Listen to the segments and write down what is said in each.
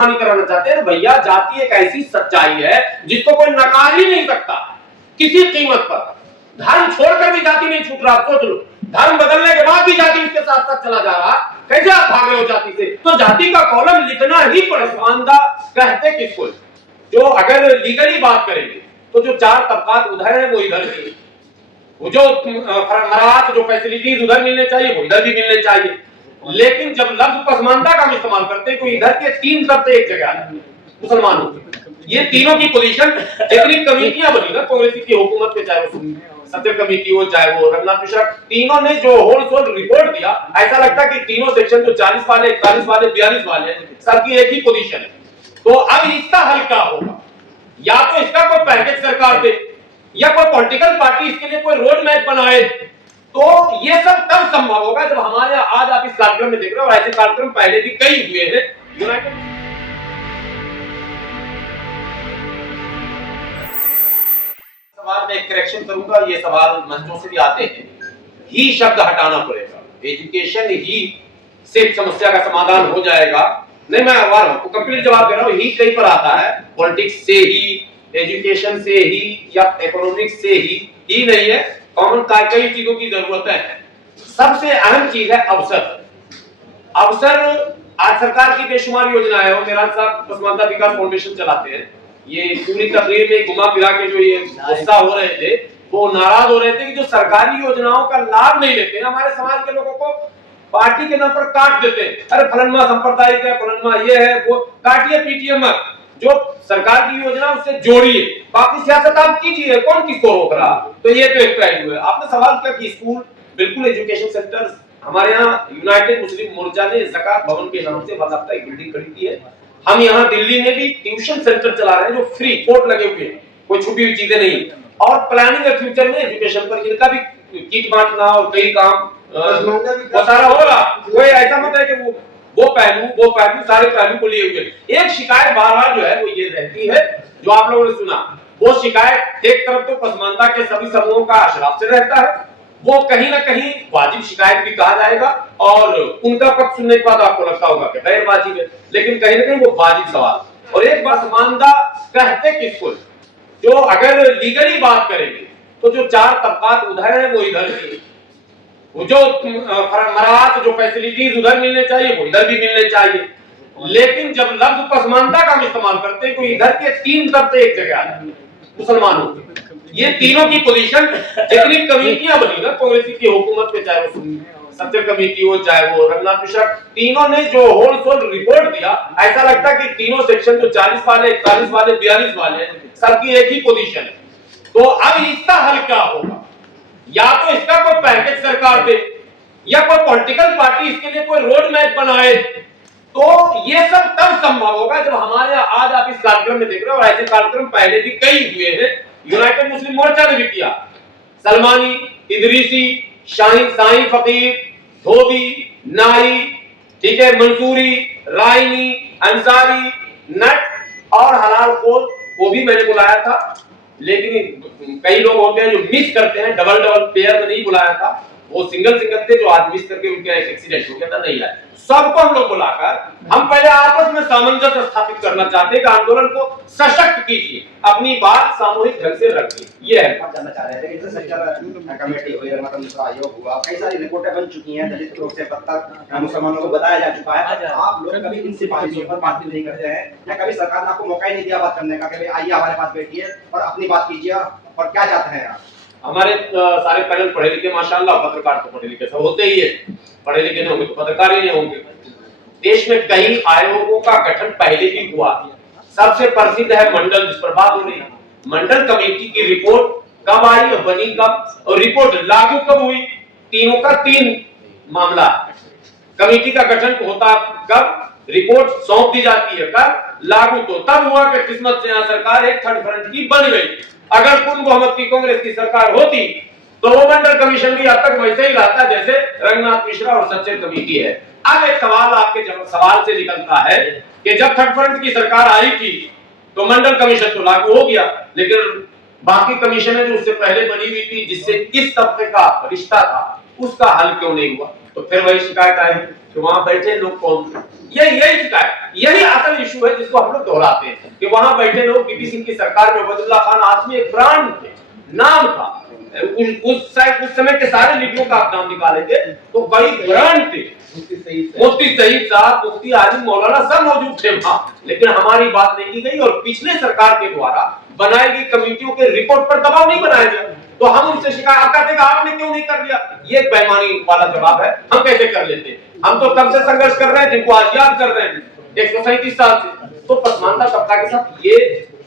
कराना चाहते हैं भैया, जाति एक ऐसी सच्चाई है जिसको कोई नकार ही नहीं सकता किसी कीमत पर। धर्म छोड़कर भी जाति नहीं छूट रहा। सोच लो, धर्म बदलने के बाद भी जाति उसके साथ साथ चला जा रहा, कैसे आप भाग रहे हो जाति से? तो जाति का कॉलम लिखना ही पड़ेगा। कहते किसको? जो अगर लीगली बात करेंगे तो जो चार तबकात उधर है वो इधर भी, वो जो मराहत जो फैसिलिटीज उधर मिलने चाहिए वो इधर भी मिलने चाहिए। लेकिन जब लफ्ज पसमानदा का हम इस्तेमाल करते हैं तो इधर के तीन शब्द एक जगह आते हैं मुसलमानों के। ये तीनों की पोजीशन, जितनी कमेटियां बनी ना कांग्रेस की हुकूमत में, चाहे वो सत्य कमेटी हो चाहे वो रंगनाथ मिश्रा, तीनों ने जो होल रिपोर्ट दिया, ऐसा लगता है कि तीनों सेक्शन जो 40 वाले 41 वाले 42 वाले सबकी एक ही पोजीशन है। तो अब इसका हल क्या होगा? या तो इसका कोई पैकेज सरकार दे या कोई पॉलिटिकल पार्टी इसके लिए कोई रोड मैप बनाए। तो ये सब तब संभव होगा जब हमारे आज आप इस कार्यक्रम में देख रहे हो, और ऐसे कार्यक्रम पहले भी कई हुए हैं। यूनाइटेड सवाल में करेक्शन करूंगा, ये सवाल मंचों से भी आते हैं, ही शब्द हटाना पड़ेगा। एजुकेशन ही से समस्या का समाधान हो जाएगा नहीं, मैं कंप्लीट जवाब दे रहा हूं। ही कहीं पर आता है, पॉलिटिक्स से ही, एजुकेशन से ही या इकोनॉमिक्स से ही नहीं है। कॉमन कई चीजों की जरूरत है। सबसे अहम चीज है अवसर। अवसर आज सरकार की बेशुमार योजना है। मेरा साहब पसमानदा विकास फाउंडेशन चलाते हैं। ये पूरी तकरीर में घुमा फिरा के जो ये गुस्सा हो रहे थे, वो नाराज हो रहे थे कि जो सरकारी योजनाओं का लाभ नहीं लेते हैं, हमारे समाज के लोगों को पार्टी के नाम पर काट देते हैं। अरे फलनमा सांप्रदायिक है, फलनमा ये है, वो काटिए पीटीए मत। जो सरकार की योजना उससे जोड़िए, बाकी सियासत आप कीजिए, कौन किसको रोक रहा? तो ये तो एक पहलू है। आपने सवाल किया कि स्कूल, बिल्कुल एजुकेशन सेंटर हमारे यहाँ यूनाइटेड मुस्लिम मोर्चा ने ज़कात भवन के नाम से बाकायदा एक बिल्डिंग खरीदी है। हम यहाँ दिल्ली में भी ट्यूशन सेंटर चला रहे हैं जो फ्री, कोर्ट लगे हुए हैं, कोई छुपी हुई चीजें नहीं। और प्लानिंग है फ्यूचर में एजुकेशन पर इनका भी किट बांटना और कई काम वो सारा हो रहा। कोई ऐसा मत है कि वो पहलू सारे पहलू को लिए हुए। एक शिकायत बार-बार जो है वो ये रहती है, जो आप लोगों ने सुना, वो शिकायत एक तरफ तो पसमानदा के सभी समूहों का अशराफ से रहता है, वो कहीं ना कहीं वाजिब शिकायत भी कहा जाएगा, और उनका पक्ष सुनने के बाद आपको लगता होगा कि गैर वाजिब है, लेकिन कहीं ना कहीं वो वाजिब सवाल। और एक बात, पसमानदा कहते किसको? जो अगर लीगली बात करेंगे तो जो चार तबकात उधर है वो इधर भी, वो जो मराहत जो फैसिलिटीज उधर मिलने चाहिए वो इधर भी मिलने चाहिए। लेकिन जब लफ्ज पसमानदा का हम इस्तेमाल करते हैं तो इधर के तीन शब्द एक जगह आते हैं मुसलमानों के। ये तीनों की पोजीशन, जितनी कमेटियां बनी ना कांग्रेस की हुकूमत में, चाहे वो सत्य कमेटी हो चाहे वो रंगनाथ मिश्रा, तीनों ने जो होल रिपोर्ट दिया, ऐसा लगता है कि तीनों सेक्शन जो 40 वाले 41 वाले 42 वाले सबकी एक ही पोजीशन है। तो अब इसका हल क्या होगा? या तो इसका कोई पैकेज सरकार दे या कोई पॉलिटिकल पार्टी इसके लिए कोई रोड मैप बनाए। तो ये सब तब संभव होगा जब हमारे आज आप इस कार्यक्रम में देख रहे हो, और ऐसे कार्यक्रम पहले भी कई हुए हैं। यूनाइटेड मुस्लिम मोर्चा ने भी किया, सलमानी, इदरीसी, साईं फकीर, धोबी, नाई, ठीक है, मंसूरी, रायनी, अंसारी, नट और हलाल को भी मैंने बुलाया था। लेकिन कई लोग होते हैं जो मिस करते हैं, डबल पेयर में नहीं बुलाया था, वो सिंगल थे जो आज मिस करके उनका एक एक्सीडेंट हो गया था, नहीं आया। सबको हम लोग बुलाकर हम पहले आपस में सामंजस्य स्थापित करना चाहते हैं कि आंदोलन को सशक्त कीजिए, अपनी बात सामूहिक ढंग से रखिए। ये है जानना चाह रहे थे कि सेक्टर कमेटी हुई, आयोग हुआ, कई सारी रिपोर्टें बन चुकी हैं, दलित लोग से तब तक मुसलमानों को बताया जा चुका है। आप लोग कभी इन सिफारिशों पर बात नहीं करते हैं, या कभी सरकार ने आपको मौका ही नहीं दिया बात करने का कि आइए हमारे पास बैठिए और अपनी बात कीजिए, और क्या चाहते हैं आप? हमारे सारे पैनल पढ़े लिखे माशाल्लाह, पत्रकार तो पढ़े लिखे सब होते ही है, पढ़े लिखे नहीं होंगे तो पत्रकार ही नहीं होंगे। देश में कई आयोगों का गठन पहले भी हुआ। सबसे प्रसिद्ध है मंडल, जिस पर बात हो रही है। मंडल कमेटी की रिपोर्ट कब आई और बनी कब, और रिपोर्ट लागू कब हुई? तीनों का तीन मामला। कमेटी का गठन होता कब, रिपोर्ट सौंप दी जाती है कब, लागू तो तब हुआ कि किस्मत से यहाँ सरकार एक थर्ड फ्रंट की बन गई। अगर कुल मोहम्मद की कांग्रेस की सरकार होती तो वो मंडल कमीशन भी अब तक वैसे ही रहता जैसे रंगनाथ मिश्रा और सच्चर कमेटी है। अब एक सवाल आपके सवाल से निकलता है कि जब थर्ड फ्रंट की सरकार आई थी तो मंडल कमीशन तो लागू हो गया, लेकिन बाकी कमीशनें जो उससे पहले बनी हुई थी, जिससे किस तबके का रिश्ता था, उसका हल क्यों नहीं हुआ? तो फिर वही शिकायत आई कि वहां बैठे लोग कौन थे। यही शिकायत, यही असल इशू है जिसको हम लोग दोहराते हैं कि वहां बैठे लोग बीपी सिंह की सरकार में उबैदुल्ला खान आजमी एक ब्रांड थे, नाम था। उस समय के सारे लीडरों का आप नाम निकालेंगे तो कई ब्रांड थे। मुफ्ती सईद साहब, मुफ्ती आजम, मौलाना सब मौजूद थे वहां, लेकिन हमारी बात नहीं की गई और पिछले सरकार के द्वारा बनाई गई कमेटियों के रिपोर्ट पर दबाव नहीं बनाया गया। तो हम उनसे शिकायत करते कि आपने क्यों नहीं कर लिया। ये बेईमानी वाला जवाब है, हम कैसे कर लेते। हम तो तब से संघर्ष कर रहे हैं जिनको आज याद कर रहे हैं 137 साल से। तो पसमानदा तबका के साथ ये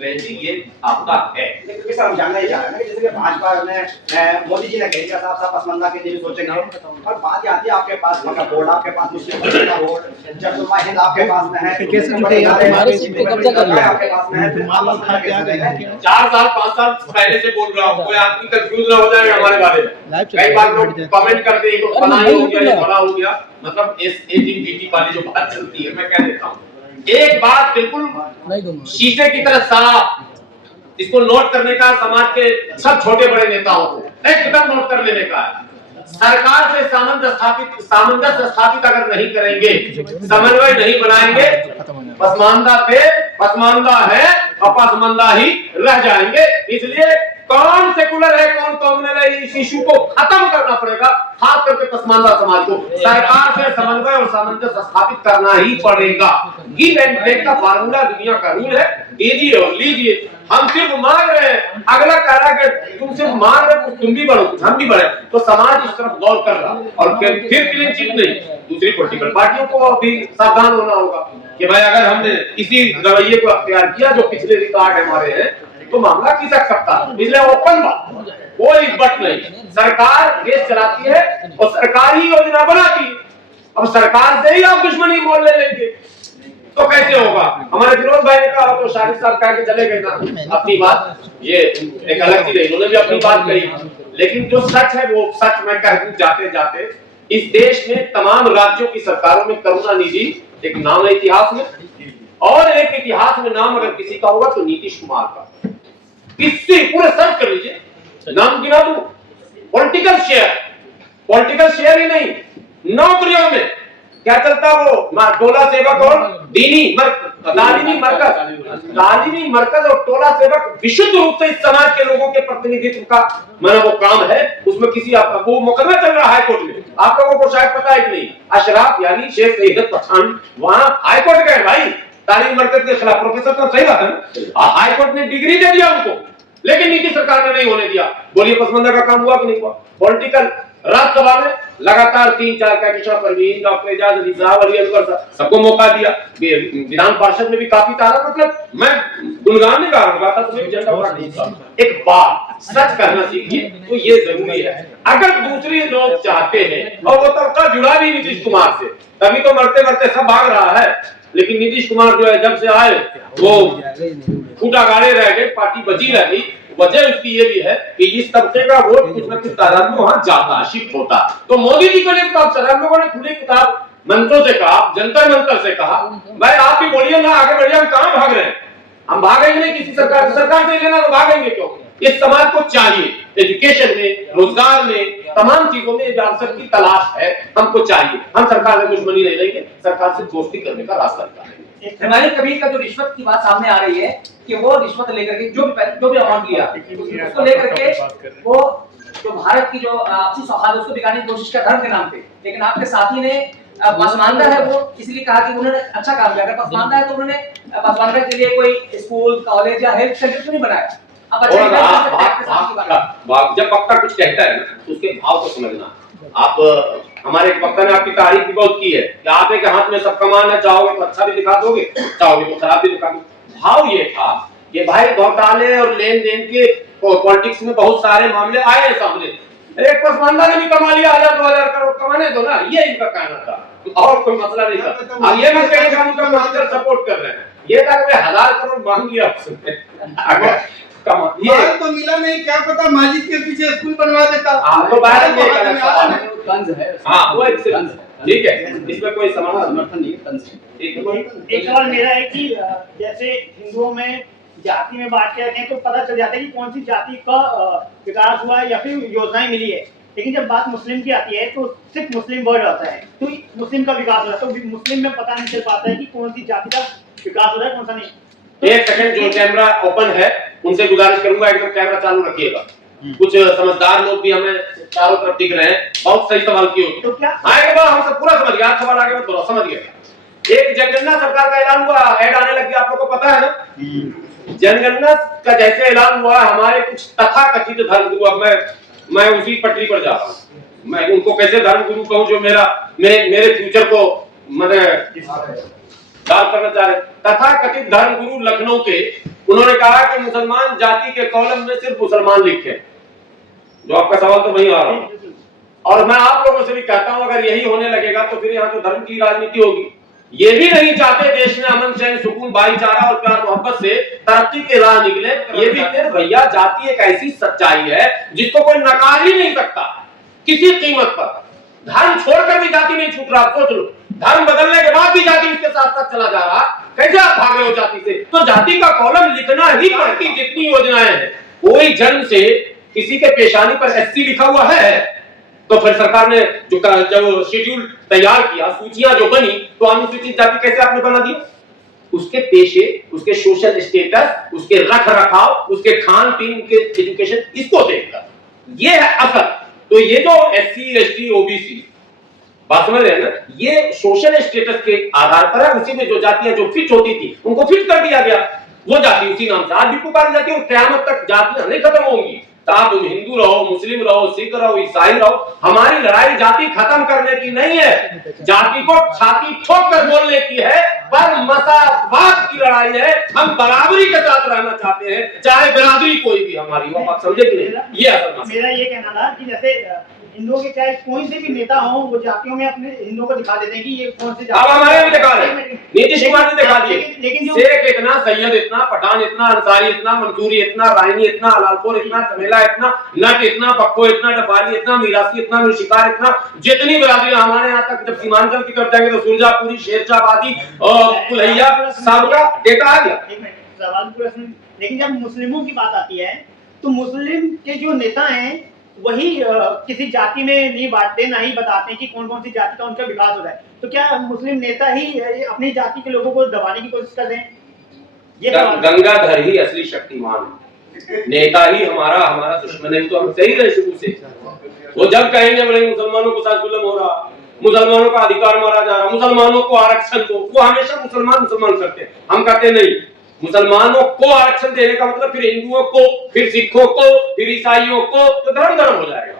आपका है। लेकिन सर हम जानना ही चाह रहे हैं कि जैसे कि भाजपा ने मोदी जी ने कह दिया साहब पसमानदा के लिए सोचेंगे, और बात आती है आपके पास वक्फ बोर्ड, आपके पास मुस्लिम का बोर्ड, जब हिंद आपके पास में है, कैसे हमारे सीट पे कब्जा कर लिया आपके पास में है, फिर आप पसमानदा कैसे रहेगा। 4 साल 5 साल पहले से बोल रहा हूं, कोई आदमी कंफ्यूज ना हो जाए हमारे बारे में। कई बार लोग कमेंट करते हैं तो फलाना हो गया, ये बड़ा हो गया, मतलब इस 18 वाली जो बात चलती है, मैं कह देता हूं एक बात बिल्कुल शीशे की तरह साफ, इसको नोट करने का समाज के सब छोटे बड़े नेताओं को एकदम नोट कर लेने का है। सरकार से सामंजस्य स्थापित अगर नहीं करेंगे, समन्वय नहीं बनाएंगे, पसमानदा थे, पसमानदा है और पसमानदा ही रह जाएंगे। इसलिए कौन सेकुलर है कौन कम्युनल है, इस इशू को खत्म करना पड़ेगा। खास करके पसमानदा समाज को सरकार से समन्वय और सामंजस्य स्थापित करना ही पड़ेगा। गिव एंड टेक का फार्मूला दुनिया का रूल है, दीजिए और लीजिए। हम सिर्फ मांग रहे हैं, अगला कह रहा है कि तुम सिर्फ मांग रहे हो, तुम भी बढ़ो हम भी बढ़े, तो समाज इस तरफ गौर कर रहा और फिर क्लीन चिट नहीं। दूसरी पॉलिटिकल पार्टियों को भी सावधान होना होगा कि भाई अगर हमने इसी रवैये को अख्तियार किया जो पिछले रिकॉर्ड हमारे हैं तो मामला खिसक सकता है। इसलिए ओपन बात, कोई बट नहीं। सरकार देश चलाती है और सरकार ही योजना बनाती है। अब सरकार से ही आप दुश्मनी मोल ले लेंगे तो कैसे होगा। हमारे विरोध भाई ने कहा तो शाहिद साहब कह के चले गए ना अपनी बात, ये एक अलग चीज है, इन्होंने भी अपनी बात कही, लेकिन जो सच है वो सच मैं कह दूं जाते जाते, इस देश में तमाम राज्यों की सरकारों में करुणानिधि एक नाम है इतिहास में, और एक इतिहास में नाम अगर किसी का होगा तो नीतीश कुमार का। किससे पूरे सर्च कर लीजिए, नाम गिना दूं। पॉलिटिकल शेयर ही नहीं, नौकरियों में क्या चलता वो टोला सेवक और तालीमी मरकज और टोला सेवक विशुद्ध रूप से इस समाज के लोगों के प्रतिनिधित्व का माना वो काम है। उसमें किसी वो मुकदमा चल रहा है हाईकोर्ट में, आप लोगों को शायद पता है कि नहीं। अशराफ यानी शेख सईद पठान वहां हाईकोर्ट गए भाई तालीमी मरकज के खिलाफ, प्रोफेसर तो सही बात है ना, हाईकोर्ट ने डिग्री दे दिया उनको, लेकिन नीति सरकार ने नहीं होने दिया। बोलिए पसमानदा का काम हुआ कि नहीं हुआ। पॉलिटिकल राज्यसभा में लगातार 3-4 कैटेगरी परवीन, डॉक्टर एजाज अली साहब, अली अकबर साहब, सबको मौका दिया। विधान पार्षद में भी काफी तारा, मतलब मैं गुणगान नहीं गा रहा था, तुम्हें जनता पार्टी एक बात सच कहना सीखिए तो ये जरूरी है। अगर दूसरी लोग चाहते हैं और वो तबका जुड़ा भी नीतीश कुमार से, तभी तो मरते मरते सब भाग रहा है। लेकिन नीतीश कुमार जो है जब से आए वो फूटा गाड़े रह गए, पार्टी बची रह गई। वजह उसकी ये भी है कि इस तबके का वोट कुछ न कुछ तादाद में वहां जाता, शिफ्ट होता। तो मोदी जी को लिए तो सब लोगों ने खुली किताब मंत्रों से कहा, जंतर मंतर से कहा, भाई आप भी बोलिए ना, आगे बढ़िए, हम कहां भाग रहे हैं। हम भागेंगे नहीं किसी सरकार से लेना, तो भागेंगे क्यों। इस समाज को चाहिए एजुकेशन में, रोजगार में, तमाम चीजों में अवसर की तलाश है, हमको चाहिए। हम सरकार से दुश्मनी नहीं लेंगे, सरकार से दोस्ती करने का रास्ता निकालेंगे। हिमालय कबीर का जो रिश्वत की बात सामने आ रही है कि वो रिश्वत लेकर के जो भी अमाउंट लिया उसको लेकर के वो जो भारत की जो आपसी सौहार्द उसको दिखाने की कोशिश कर धर्म के नाम पे, लेकिन आपके साथी ने पसमानदा है वो इसलिए कहा कि उन्होंने अच्छा काम किया। अगर पसमानदा है तो उन्होंने पसमानदा के लिए कोई स्कूल, कॉलेज या हेल्थ सेंटर क्यों नहीं बनाया। अब जब वक्ता कुछ कहता है ना उसके भाव को समझना। आप हमारे वक्ता ने आपकी तारीफ भी बहुत की है कि आप एक हाथ में सब कमान है, चाहोगे तो अच्छा भी दिखा दोगे, चाहोगे तो खराब भी दिखा दोगे। भाव ये था कि भाई घोटाले और लेन देन के पॉलिटिक्स में बहुत सारे मामले आए हैं सामने। एक पसमानदा ने भी कमा लिया 1000-2000 करोड़, कमाने दो ना, ये इनका कहना था और कोई मसला नहीं था। अब ये मत कहिए हम उनका मास्टर सपोर्ट कर रहे हैं, ये था कि 1000 करोड़ मांग लिया उसने, ये तो मिला नहीं, क्या पता मस्जिद के पीछे स्कूल बनवा देता। तो बाहर में तंज है, हाँ वो एक तंज है, ठीक है, इसमें कोई समर्थन नहीं है, तंज है। एक सवाल मेरा है कि जैसे हिंदुओं में जाति में बात करते हैं तो पता चल जाता है कि कौन सी जाति का विकास हुआ है या फिर योजनाएं मिली है। लेकिन जब बात मुस्लिम की आती है तो सिर्फ मुस्लिम वर्ड आता है, तो मुस्लिम का विकास हो रहा है, तो मुस्लिम में पता नहीं चल पाता है कि कौन सी जाति का विकास हो रहा है, कौन सा नहीं। एक सेकंड, जो कैमरा ओपन है उनसे गुजारिश करूंगा एकदम कैमरा चालू रखिएगा। कुछ समझदार लोग भी हमें चारों तरफ दिख रहे हैं, बहुत सही सवाल किए होते। तो क्या आगे बढ़ो, हम सब पूरा समझ गया, आप सवाल आगे मत बढ़ो, समझ गए। एक जनगणना सरकार का ऐलान हुआ, ऐड आने लग गया, आप लोगों को पता है ना। जनगणना का जैसे ऐलान हुआ, हमारे कुछ तथाकथित धर्मगुरु, अब मैं उसी पटरी पर जा रहा हूँ, मैं उनको कैसे धर्मगुरु कहूं जो मेरे फ्यूचर को मतलब दाल करना चाह रहे। तथाकथित धर्मगुरु लखनऊ के, उन्होंने कहा कि मुसलमान जाति के कॉलम में सिर्फ मुसलमान लिखे। जो आपका सवाल तो वही आ रहा है, और मैं आप लोगों से भी कहता हूं, अगर यही होने लगेगा तो फिर यहाँ तो धर्म की राजनीति होगी। ये भी नहीं चाहते देश में अमन चैन सुकून भाईचारा और प्यार मोहब्बत से तरक्की के राह निकले। ये भी फिर भैया, जाति एक ऐसी सच्चाई है जिसको कोई नकार ही नहीं सकता किसी कीमत पर। धर्म छोड़कर भी जाति नहीं छूट रहा, सोच लो, धर्म बदलने के बाद भी जाति उसके साथ साथ चला जा रहा, कैसे आप भाग रहे हो जाति से? तो जाति का कॉलम लिखना ही पड़ती, जितनी योजनाएं हैं। कोई जन्म से किसी के पेशानी पर एससी लिखा हुआ है, तो फिर सरकार ने जो शेड्यूल तैयार किया, सूचियां जो बनी, तो अनुसूचित जाति कैसे आपने बना दिया? उसके पेशे, उसके सोशल स्टेटस, उसके रख रखाव, उसके खान पीन, उसके एजुकेशन, इसको देखकर ये है असल। तो ये जो एससी एसटी ओबीसी बात समझ रहे हैं ना, ये सोशल स्टेटस के आधार पर है। उसी में जो जातियां जो फिट होती थी उनको फिट कर दिया गया, वो जाति उसी नाम से आज भी पुकारी जाती है। और क़यामत तक जातियां नहीं खत्म होंगी, चाहे तुम हिंदू रहो, मुस्लिम रहो, सिख रहो, ईसाई रहो। हमारी लड़ाई जाति खत्म करने की नहीं है, जाति को छाती ठोक कर बोलने की है, पर मसावाद की लड़ाई है। हम बराबरी के साथ रहना चाहते हैं, चाहे बिरादरी कोई भी हमारी हो। आप समझे कि नहीं? ये असल मसला। मेरा ये कहना था कि जैसे हिंदुओं के चाहे कोई से भी नेता हो, वो जातियों में अपने हिंदुओं को दिखा देते हैं कि ये कौन से जाति। अब हमारे भी दिखा रहे, नीतीश कुमार ने दिखा दिए, लेकिन शेख इतना, सैयद इतना, पठान इतना, अंसारी इतना, मंसूरी इतना, रायनी इतना, अलालपुर इतना, चमेला इतना, नट इतना, पप्पो इतना, डपाली इतना, मीरासी इतना, मिर्शिकार इतना, जितनी बिरादरी हमारे यहाँ तक। जब सीमांचल की तरफ जाएंगे तो सुरजापुरी, शेरशाहबादी और कुल्हैया, सबका डेटा आ गया। सवाल पूरा सुन। लेकिन जब मुस्लिमों की बात आती है तो मुस्लिम के जो नेता हैं वही किसी जाति में नहीं बांटते, ना ही बताते हैं कि कौन कौन सी जाति का उनका विकास हो रहा है। तो क्या मुस्लिम नेता ही अपनी जाति के लोगों को दबाने की कोशिश कर रहे हैं? ये गंगाधर ही असली शक्तिमान है, नेता ही हमारा दुश्मन है। तो हम सही रहे शुरू से। वो जब कहेंगे बोले मुसलमानों को साथ जुल्म हो रहा, मुसलमानों का अधिकार मारा जा रहा, मुसलमानों को आरक्षण दो, वो हमेशा मुसलमान करते हैं। हम कहते नहीं, मुसलमानों को आरक्षण देने का मतलब फिर हिंदुओं को, फिर सिखों को, फिर ईसाइयों को, तो धर्म हो जाएगा।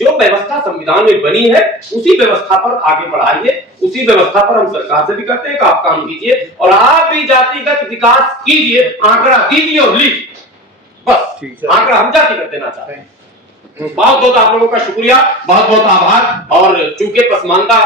जो व्यवस्था संविधान में बनी है उसी व्यवस्था पर आगे बढ़ाइए, उसी व्यवस्था पर हम सरकार से भी कहते हैं कि आप काम कीजिए और आप भी जातिगत विकास कीजिए, आंकड़ा दीजिए और लीजिए, बस आंकड़ा हम जातिगत देना चाहते हैं। बहुत बहुत आप लोगों का शुक्रिया, बहुत बहुत आभार। और चूंकि पसमानदा